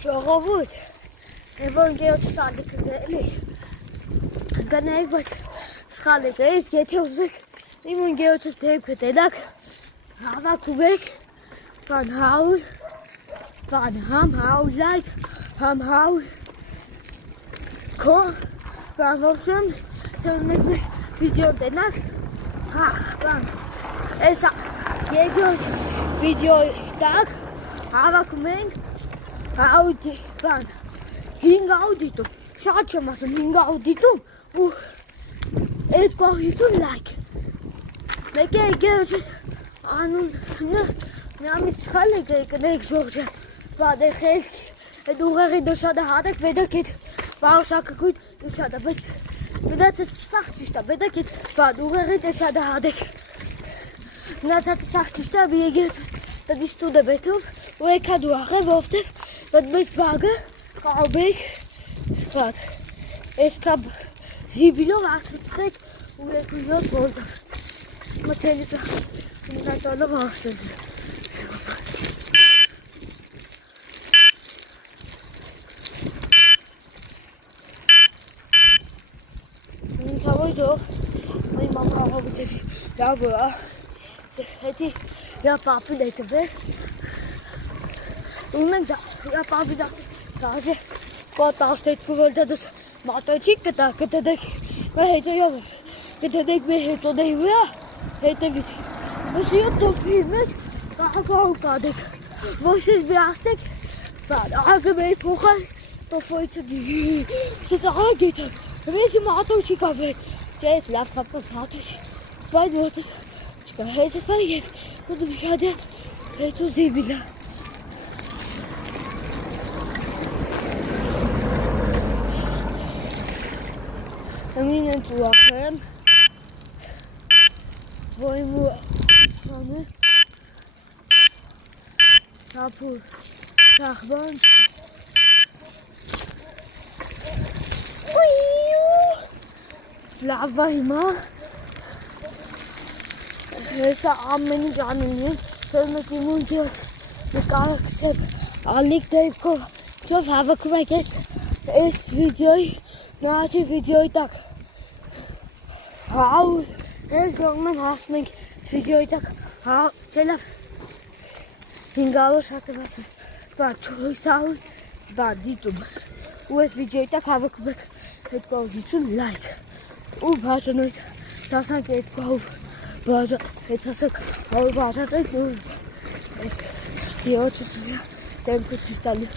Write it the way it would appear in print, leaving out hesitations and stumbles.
Ժողովուրդ, որ ընկերոջս ալիքը գրելի գնայիք, բայց սխալ եք, իսկ եթե ուզեք իմ ընկերոջս դեպքը տենաք, հավաքում եք, բան 100, բան համ 100 լայք, համ 100 քո, բան ոբշեմ, թողնեք վիդեո տենաք, բան, էսա երկրորդ վիդեոյի տակ հավաքում ենք 100 բան 500 դիտում, շատ չեմ ասում 500 դիտում ու 250 լայք։ Մեկ է ընկերոջս անունը միամիտ սխալ եք կնեք Ժորժը, բան է խելք, այդ ուղեղի նշանը հատեք, պետք է բաղշակակույն նշանը, բայց մնացած սաղ ճիշտ է, պետք է բան ուղեղի նշանը հատեք։ Մնացած սաղ ճիշտ է, մի ընկերոջս տդիս տուն է բետում ու եկան ու աղև, ովտև բայց մեծ բագը կալբեք, բատ, այսքան զիբիլով ասվեցեք ու եկույոտ որդով, մթելից մնայտալով ասնեզ։ Ինցավոր ժող, այն մամա աղավուտև լավը, հետի я папу это вы у меня я папу даже кота стоит кувалда дос маточик это дек это я это дек это да я это ведь ну я то фильмец кафау кадек vocês biastek aga bey poxa то фойца ди что это весь маточик авет chết là papa маточик спай вот Hayır, hayır. Burada bir şey değil. Sen tuz değil bile. Eminim tuğakım. Boyumu kanı. Çapur. Şahban. Lavayma. Հեսա ամենի ճանելին, թողնեք իմ ունտիոց նկարակսებ ալիք դեպքով չով հավաքում եք այս վիդեոյի, նահաճի վիդեոյի տակ հաու ես ժողնում հասնում ենք վիդեոյի տակ չելավ 500 շատ եմ ասում, բա 400 բա դիտում ու այս վիդեոյի տակ հավաքում եք 250 լայք ու բաժանոյթ սասանք 200 Բաժա, հետ հասակ, որ բաժատ այդ նույն, դիոչս դեմքը ցույց տալու